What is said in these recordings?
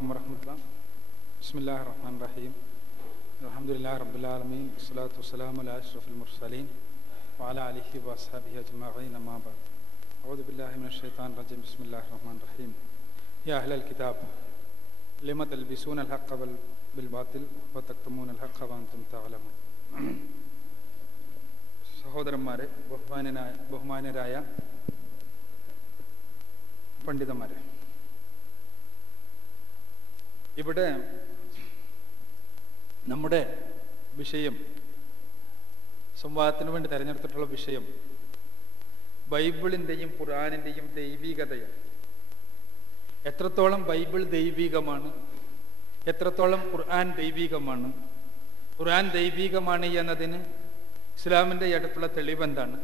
അലൈക്കും വറഹ്മത്തുള്ളാഹി. ബിസ്മില്ലാഹിർ റഹ്മാനിർ റഹീം. അൽഹംദുലില്ലാഹി റബ്ബിൽ ആലമീൻ. വസ്സലാത്തു വസ്സലാമു അലാ അഷ്റഫിൽ മുർസലീൻ വഅലാ ആലിഹി വഅസ്ഹാബിഹി അജ്മഈൻ. അമ്മാ ബഅദ്. അഊദു ബില്ലാഹി മിനശ് ശൈത്താനിർ റജീം. ബിസ്മില്ലാഹിർ റഹ്മാനിർ റഹീം. യാ അഹ്ലൽ കിതാബ് ലിമ തൽബിസൂനൽ ഹഖ്ഖ ബിൽ ബാത്തിൽ വതക്തുമൂനൽ ഹഖ്ഖ വഅൻതും തഅലമൂൻ. സഹോദരന്മാരെ, ബഹുമാന്യരായ പണ്ഡിതന്മാരെ, ഇവിടെ നമ്മുടെ വിഷയം, സംവാദത്തിന് വേണ്ടി തിരഞ്ഞെടുത്തിട്ടുള്ള വിഷയം ബൈബിളിൻ്റെയും ഖുർആനിൻ്റെയും ദൈവികതയാണ്. എത്രത്തോളം ബൈബിൾ ദൈവികമാണ്, എത്രത്തോളം ഖുർആൻ ദൈവികമാണ്, ഖുർആൻ ദൈവികമാണ് എന്നതിന് ഇസ്ലാമിൻ്റെ അടുത്തുള്ള തെളിവെന്താണ്,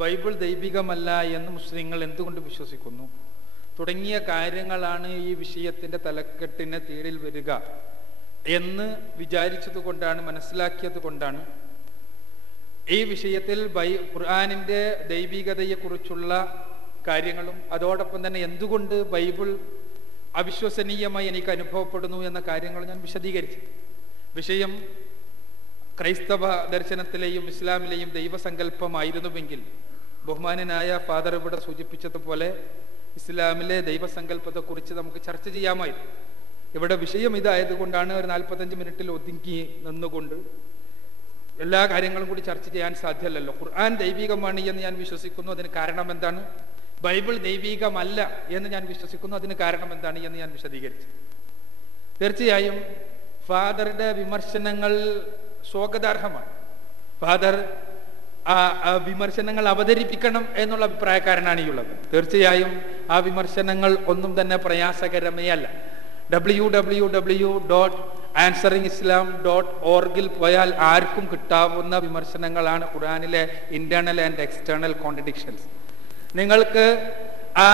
ബൈബിൾ ദൈവികമല്ല എന്ന് മുസ്ലിങ്ങൾ എന്തുകൊണ്ട് വിശ്വസിക്കുന്നു തുടങ്ങിയ കാര്യങ്ങളാണ് ഈ വിഷയത്തിൻ്റെ തലക്കെട്ടിന് കീഴിൽ വരിക എന്ന് വിചാരിച്ചത് കൊണ്ടാണ്, മനസ്സിലാക്കിയത് കൊണ്ടാണ് ഈ വിഷയത്തിൽ ഖുർആനിൻ്റെ ദൈവികതയെക്കുറിച്ചുള്ള കാര്യങ്ങളും അതോടൊപ്പം തന്നെ എന്തുകൊണ്ട് ബൈബിൾ അവിശ്വസനീയമായി എനിക്ക് അനുഭവപ്പെടുന്നു എന്ന കാര്യങ്ങൾ ഞാൻ വിശദീകരിച്ചു. വിഷയം ക്രൈസ്തവ ദർശനത്തിലെയും ഇസ്ലാമിലെയും ദൈവസങ്കല്പമായിരുന്നുവെങ്കിൽ ബഹുമാനനായ ഫാദർ ഇവിടെ സൂചിപ്പിച്ചതുപോലെ ഇസ്ലാമിലെ ദൈവസങ്കല്പത്തെക്കുറിച്ച് നമുക്ക് ചർച്ച ചെയ്യാമായിരുന്നു. ഇവിടെ വിഷയം ഇതായതുകൊണ്ടാണ് ഒരു 45 മിനിറ്റിൽ ഒതുങ്ങി നിന്നുകൊണ്ട് എല്ലാ കാര്യങ്ങളും കൂടി ചർച്ച ചെയ്യാൻ സാധ്യമല്ലല്ലോ. ഖുർആൻ ദൈവികമാണ് എന്ന് ഞാൻ വിശ്വസിക്കുന്നു, അതിന് കാരണം എന്താണ്? ബൈബിൾ ദൈവികമല്ല എന്ന് ഞാൻ വിശ്വസിക്കുന്നു, അതിന് കാരണം എന്താണ് എന്ന് ഞാൻ വിശദീകരിച്ചു. തീർച്ചയായും ഫാദറുടെ വിമർശനങ്ങൾ സ്വാഗതാർഹമാണ്. ഫാദർ ആ വിമർശനങ്ങൾ അവതരിപ്പിക്കണം എന്നുള്ള അഭിപ്രായക്കാരനാണ് ഈ ഉള്ളത്. തീർച്ചയായും ആ വിമർശനങ്ങൾ ഒന്നും തന്നെ പ്രയാസകരമേ അല്ല. www.answeringislam.org പോയാൽ ആർക്കും കിട്ടാവുന്ന വിമർശനങ്ങളാണ് ഖുർആനിലെ ഇന്റേണൽ ആൻഡ് എക്സ്റ്റേണൽ കോൺട്രഡിക്ഷൻസ്. നിങ്ങൾക്ക് ആ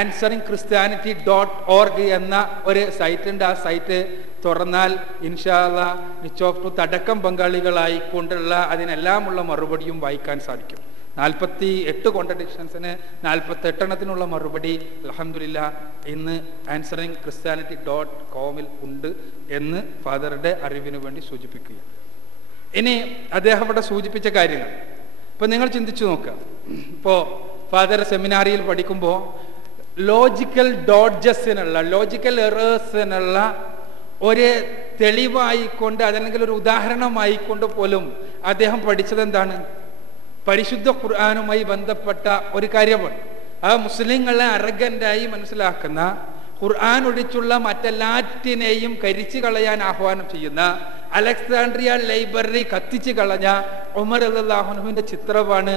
answerinchristianity.org എന്ന ഒരു സൈറ്റ് ഉണ്ട്. ആ സൈറ്റ് തുറന്നാൽ ഇൻഷാ അല്ലാഹ് നിച്ച് ഓഫ് ട്രൂത്ത് അടക്കം പങ്കാളികളായിക്കൊണ്ടുള്ള അതിനെല്ലാമുള്ള മറുപടിയും വായിക്കാൻ സാധിക്കും. 48 കോൺട്രഡിക്ഷൻസിന് 48 മറുപടി അൽഹംദുലില്ലാഹ് ഇന്ന് answerinchristianity.com ഉണ്ട് എന്ന് ഫാദറുടെ അറിവിന് വേണ്ടി സൂചിപ്പിക്കുക. ഇനി അദ്ദേഹം ഇവിടെ സൂചിപ്പിച്ച കാര്യങ്ങൾ ഇപ്പൊ നിങ്ങൾ ചിന്തിച്ചു നോക്കുക. ഇപ്പോ ഫാദർ സെമിനാറിയിൽ പഠിക്കുമ്പോൾ ലോജിക്കൽ ഡോഡ്ജസിനുള്ള, ലോജിക്കൽ എറേഴ്സിനുള്ള ഒരു തെളിവായിക്കൊണ്ട് അതല്ലെങ്കിൽ ഒരു ഉദാഹരണമായിക്കൊണ്ട് പോലും അദ്ദേഹം പഠിച്ചത് എന്താണ്? പരിശുദ്ധ ഖുർആനുമായി ബന്ധപ്പെട്ട ഒരു കാര്യമാണ്. ആ മുസ്ലിങ്ങളെ അറഗന്റായി മനസ്സിലാക്കുന്ന, ഖുർആൻ ഒഴിച്ചുള്ള മറ്റെല്ലാറ്റിനെയും കരിച്ചു കളയാൻ ആഹ്വാനം ചെയ്യുന്ന, അലക്സാണ്ട്രിയ ലൈബ്രറി കത്തിച്ചു കളഞ്ഞ ഉമർ റളിയല്ലാഹു അൻഹുവിന്റെ ചിത്രമാണ്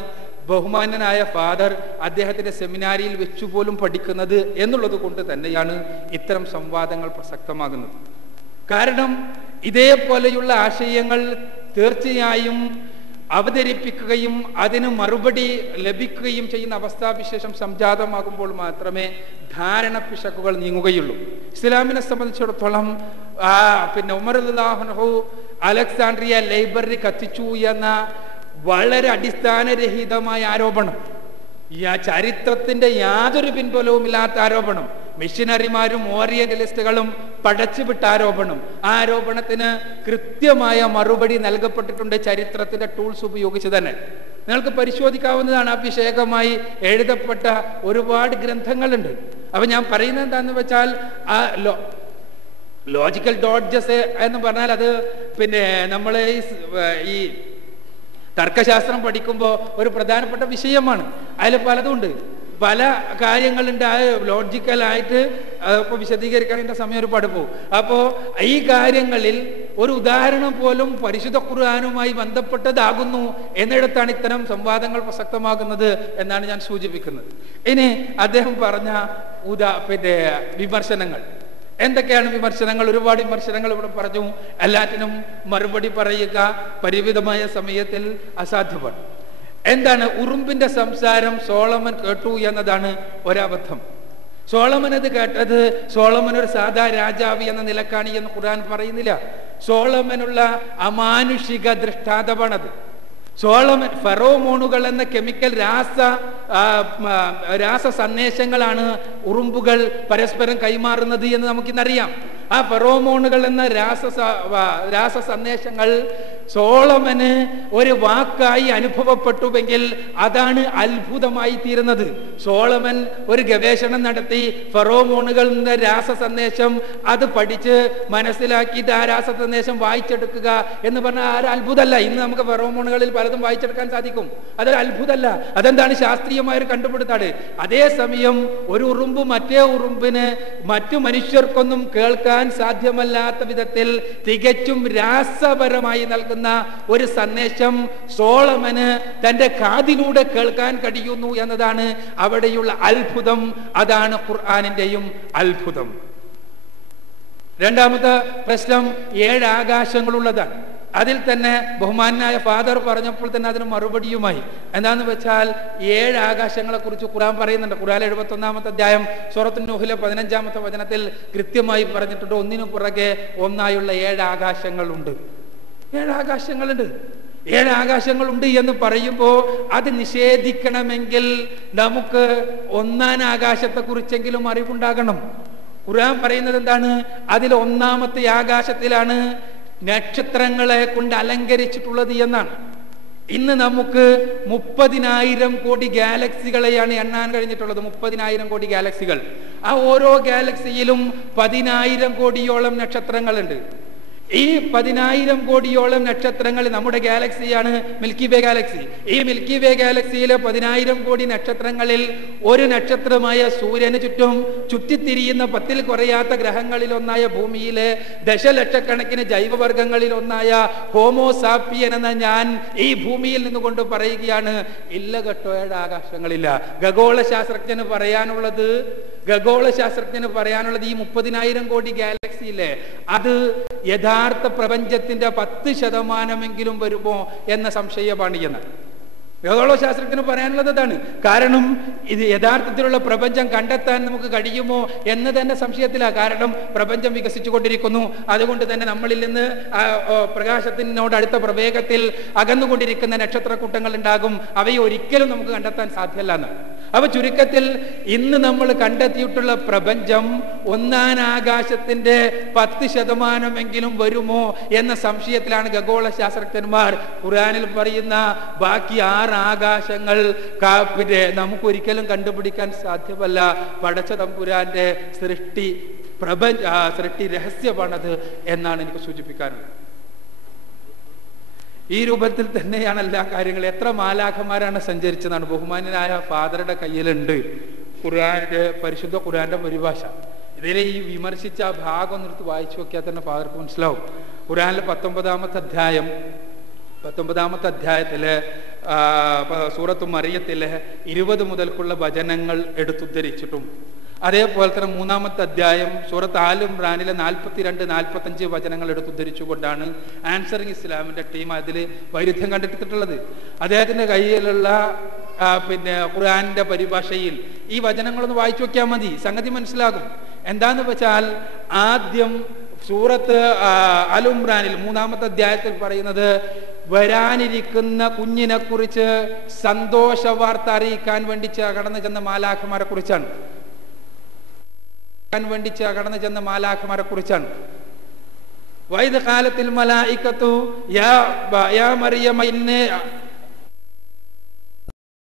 ബഹുമാന്യനായ ഫാദർ അദ്ദേഹത്തിന്റെ സെമിനാരിയിൽ വെച്ചുപോലും പഠിക്കുന്നത് എന്നുള്ളത് കൊണ്ട് തന്നെയാണ് ഇത്തരം സംവാദങ്ങൾ പ്രസക്തമാകുന്നത്. കാരണം ഇതേപോലെയുള്ള ആശയങ്ങൾ തീർച്ചയായും അവതരിപ്പിക്കുകയും അതിന് മറുപടി ലഭിക്കുകയും ചെയ്യുന്ന അവസ്ഥാവിശേഷം സംജാതമാകുമ്പോൾ മാത്രമേ ധാരണ പിശകുകൾ നീങ്ങുകയുള്ളൂ. ഇസ്ലാമിനെ സംബന്ധിച്ചിടത്തോളം ഉമർ റളിയല്ലാഹു അൻഹു അലക്സാണ്ട്രിയ ലൈബ്രറി കത്തിച്ചു എന്ന വളരെ അടിസ്ഥാനരഹിതമായ ആരോപണം, ചരിത്രത്തിന്റെ യാതൊരു പിൻബലവും ഇല്ലാത്ത ആരോപണം, മിഷനറിമാരും ഓറിയന്റലിസ്റ്റുകളും പടച്ചുവിട്ട ആരോപണം. ആ ആരോപണത്തിന് കൃത്യമായ മറുപടി നൽകപ്പെട്ടിട്ടുണ്ട് ചരിത്രത്തിന്റെ ടൂൾസ് ഉപയോഗിച്ച് തന്നെ. നിങ്ങൾക്ക് പരിശോധിക്കാവുന്നതാണ്. അഭിഷേകമായി എഴുതപ്പെട്ട ഒരുപാട് ഗ്രന്ഥങ്ങളുണ്ട്. അപ്പൊ ഞാൻ പറയുന്നത് എന്താന്ന് വെച്ചാൽ ആ ലോജിക്കൽ ഡോഡ്ജസ് എന്ന് പറഞ്ഞാൽ അത് നമ്മൾ ഈ തർക്കശാസ്ത്രം പഠിക്കുമ്പോൾ ഒരു പ്രധാനപ്പെട്ട വിഷയമാണ്. അതിൽ പലതുണ്ട്, പല കാര്യങ്ങളുണ്ട്. ആ ലോജിക്കലായിട്ട് ഇപ്പോൾ വിശദീകരിക്കാൻ എൻ്റെ സമയം ഒരുപാട് പോകും. അപ്പോൾ ഈ കാര്യങ്ങളിൽ ഒരു ഉദാഹരണം പോലും പരിശുദ്ധ ഖുർആനുമായി ബന്ധപ്പെട്ടതാകുന്നു എന്നിടത്താണ് ഇത്തരം സംവാദങ്ങൾ പ്രസക്തമാകുന്നത് എന്നാണ് ഞാൻ സൂചിപ്പിക്കുന്നത്. ഇനി അദ്ദേഹം പറഞ്ഞ വിമർശനങ്ങൾ എന്തൊക്കെയാണ്? വിമർശനങ്ങൾ, ഒരുപാട് വിമർശനങ്ങൾ ഇവിടെ പറഞ്ഞു. എല്ലാറ്റിനും മറുപടി പറയുക പരിമിതമായ സമയത്തിൽ അസാധ്യമാണ്. എന്താണ്? ഉറുമ്പിന്റെ സംസാരം സോളമൻ കേട്ടു എന്നതാണ് ഒരബദ്ധം. സോളമൻ അത് കേട്ടത് സോളമൻ ഒരു സാധാ രാജാവ് എന്ന നിലക്കാണ് എന്ന് ഖുർആൻ പറയുന്നില്ല. സോളമനുള്ള അമാനുഷിക ദൃഷ്ടാന്തമാണത്. ഫെറോമോണുകൾ എന്ന കെമിക്കൽ രാസ സന്ദേശങ്ങളാണ് ഉറുമ്പുകൾ പരസ്പരം കൈമാറുന്നത് എന്ന് നമുക്കിന്നറിയാം. ആ ഫെറോമോണുകൾ എന്ന രാസ സന്ദേശങ്ങൾ സോളമന് ഒരു വാക്കായി അനുഭവപ്പെട്ടുവെങ്കിൽ അതാണ് അത്ഭുതമായി തീരുന്നത്. സോളമൻ ഒരു ഗവേഷണം നടത്തി ഫെറോമോണുകൾ എന്ന രാസ സന്ദേശം അത് പഠിച്ച് മനസ്സിലാക്കിയിട്ട് ആ രാസ സന്ദേശം വായിച്ചെടുക്കുക എന്ന് പറഞ്ഞാൽ ആ അത്ഭുതമല്ല. ഇന്ന് നമുക്ക് ഫെറോമോണുകളിൽ പലതും വായിച്ചെടുക്കാൻ സാധിക്കും. അതൊരു അത്ഭുതമല്ല. അതെന്താണ്? ശാസ്ത്രീയമായ ഒരു കണ്ടുപിടുത്താണ്. അതേസമയം ഒരു ഉറുമ്പ് മറ്റേ ഉറുമ്പിന് മറ്റു മനുഷ്യർക്കൊന്നും കേൾക്കാൻ സാധ്യമല്ലാത്ത വിധത്തിൽ തികച്ചും രാസപരമായി നൽകുന്ന ഒരു സന്ദേശം സോളമന് തന്റെ കാതിലൂടെ കേൾക്കാൻ കഴിയുന്നു എന്നതാണ് അവിടെയുള്ള അത്ഭുതം. അതാണ് ഖുർആനിന്റെയും അത്ഭുതം. രണ്ടാമത്തെ പ്രശ്നം 7 ആകാശങ്ങളുള്ളതാണ്. അതിൽ തന്നെ ബഹുമാനായ ഫാദർ പറഞ്ഞപ്പോൾ തന്നെ അതിന് മറുപടിയുമായി. എന്താന്ന് വെച്ചാൽ 7 ആകാശങ്ങളെ കുറിച്ച് ഖുർആൻ പറയുന്നുണ്ട്. ഖുർആൻ 71-ാമത്തെ അധ്യായം സൂറത്തുൻ നൂഹിലെ 15-ാമത്തെ വചനത്തിൽ കൃത്യമായി പറഞ്ഞിട്ടുണ്ട്, ഒന്നിനു പുറകെ ഒന്നായുള്ള 7 ആകാശങ്ങളുണ്ട്. 7 ആകാശങ്ങളുണ്ട്. 7 ആകാശങ്ങളുണ്ട് എന്ന് പറയുമ്പോൾ അത് നിഷേധിക്കണമെങ്കിൽ നമുക്ക് 1-ാം ആകാശത്തെ കുറിച്ചെങ്കിലും അറിവുണ്ടാകണം. ഖുർആൻ പറയുന്നത് എന്താണ്? അതിൽ 1-ാമത്തെ ആകാശത്തിലാണ് നക്ഷത്രങ്ങളെ കൊണ്ട് അലങ്കരിച്ചിട്ടുള്ളത് എന്നാണ്. ഇന്ന് നമുക്ക് 30,000 കോടി ഗാലക്സികളെയാണ് എണ്ണാൻ കഴിഞ്ഞിട്ടുള്ളത്. 30,000 കോടി ഗാലക്സികൾ. ആ ഓരോ ഗാലക്സിയിലും 10,000 കോടിയോളം നക്ഷത്രങ്ങളുണ്ട്. ഈ 10,000 കോടിയോളം നക്ഷത്രങ്ങൾ നമ്മുടെ ഗാലക്സിയാണ് മിൽക്കി വേ ഗാലക്സി. ഈ മിൽക്കി വേ ഗാലക്സിയിലെ 10,000 കോടി നക്ഷത്രങ്ങളിൽ ഒരു നക്ഷത്രമായ സൂര്യന് ചുറ്റും ചുറ്റിത്തിരിയുന്ന 10-ൽ കുറയാത്ത ഗ്രഹങ്ങളിൽ ഒന്നായ ഭൂമിയിലെ ദശലക്ഷക്കണക്കിന് ജൈവവർഗങ്ങളിൽ ഒന്നായ ഹോമോസാപ്പിയൻ എന്ന ഞാൻ ഈ ഭൂമിയിൽ നിന്നുകൊണ്ട് പറയുകയാണ്, ഇല്ല കേട്ടോ, 7 ആകാശങ്ങളില്ല. ഖഗോള ശാസ്ത്രജ്ഞന് പറയാനുള്ളത് ഈ 30,000 കോടി ഗാലക്സിയില്ലേ, അത് യഥാർത്ഥ പ്രപഞ്ചത്തിന്റെ 10% വരുമോ എന്ന സംശയമാണ് എന്ന് ഖഗോള ശാസ്ത്രജ്ഞന് പറയാനുള്ളത് അതാണ്. കാരണം ഇത് യഥാർത്ഥത്തിലുള്ള പ്രപഞ്ചം കണ്ടെത്താൻ നമുക്ക് കഴിയുമോ എന്ന് തന്നെ സംശയത്തിലാണ്. കാരണം പ്രപഞ്ചം വികസിച്ചു കൊണ്ടിരിക്കുന്നു. അതുകൊണ്ട് തന്നെ നമ്മളിൽ നിന്ന് പ്രകാശത്തിനോട് അടുത്ത പ്രവേഗത്തിൽ അകന്നുകൊണ്ടിരിക്കുന്ന നക്ഷത്രക്കൂട്ടങ്ങൾ ഉണ്ടാകും. അവയെ ഒരിക്കലും നമുക്ക് കണ്ടെത്താൻ സാധ്യമല്ല എന്ന്. അപ്പൊ ചുരുക്കത്തിൽ ഇന്ന് നമ്മൾ കണ്ടെത്തിയിട്ടുള്ള പ്രപഞ്ചം 1-ാം ആകാശത്തിന്റെ 10% വരുമോ എന്ന സംശയത്തിലാണ് ഖഗോള ശാസ്ത്രജ്ഞന്മാർ. ഖുർആനിൽ പറയുന്ന ബാക്കി 6 ആകാശങ്ങൾ നമുക്കൊരിക്കലും കണ്ടുപിടിക്കാൻ സാധ്യമല്ല. പടച്ച തമ്പുരാന്റെ സൃഷ്ടി രഹസ്യമാണത് എന്നാണ് എനിക്ക് സൂചിപ്പിക്കാനുള്ളത്. ഈ രൂപത്തിൽ തന്നെയാണ് എല്ലാ കാര്യങ്ങളും. എത്ര മാലാഖമാരാണ് സഞ്ചരിച്ചതാണ് ബഹുമാന്യനായ ഫാദറുടെ കയ്യിലുണ്ട് പരിശുദ്ധ ഖുർആന്റെ പരിഭാഷ. ഇതിലെ ഈ വിമർശിച്ച ഭാഗം നിർത്തി വായിച്ചു നോക്കിയാൽ തന്നെ ഫാദർക്ക് മനസ്സിലാവും. ഖുർആനിലെ 19-ാമത്തെ അധ്യായത്തില് സൂറത്തു മറിയത്തിലെ 20 മുതൽക്കുള്ള വചനങ്ങൾ എടുത്തുദ്ധരിച്ചിട്ടും, അതേപോലെ തന്നെ 3-ാമത്തെ അധ്യായം സൂറത്ത് ആൽ ഇംറാനിലെ 42-45 വചനങ്ങൾ എടുത്തുദ്ധരിച്ചുകൊണ്ടാണ് ആൻസറിങ് ഇസ്ലാമിന്റെ ടീം അതിൽ വൈരുദ്ധ്യം കണ്ടെത്തിയിട്ടുള്ളത്. അദ്ദേഹത്തിന്റെ കയ്യിലുള്ള ഖുർആന്റെ പരിഭാഷയിൽ ഈ വചനങ്ങളൊന്ന് വായിച്ചു നോക്കിയാൽ മതി, സംഗതി മനസ്സിലാകും. എന്താന്ന് വെച്ചാൽ ആദ്യം സൂറത്ത് അൽ ഇംറാനിൽ 3-ാമത്തെ അധ്യായത്തിൽ പറയുന്നത് വരാനിരിക്കുന്ന കുഞ്ഞിനെ കുറിച്ച് സന്തോഷ വാർത്ത അറിയിക്കാൻ വേണ്ടി കടന്നു ചെന്ന മാലാഖമാരെ കുറിച്ചാണ്. വൈദ് ഖാലത്തിൽ മലായികത്തു യാ മറിയം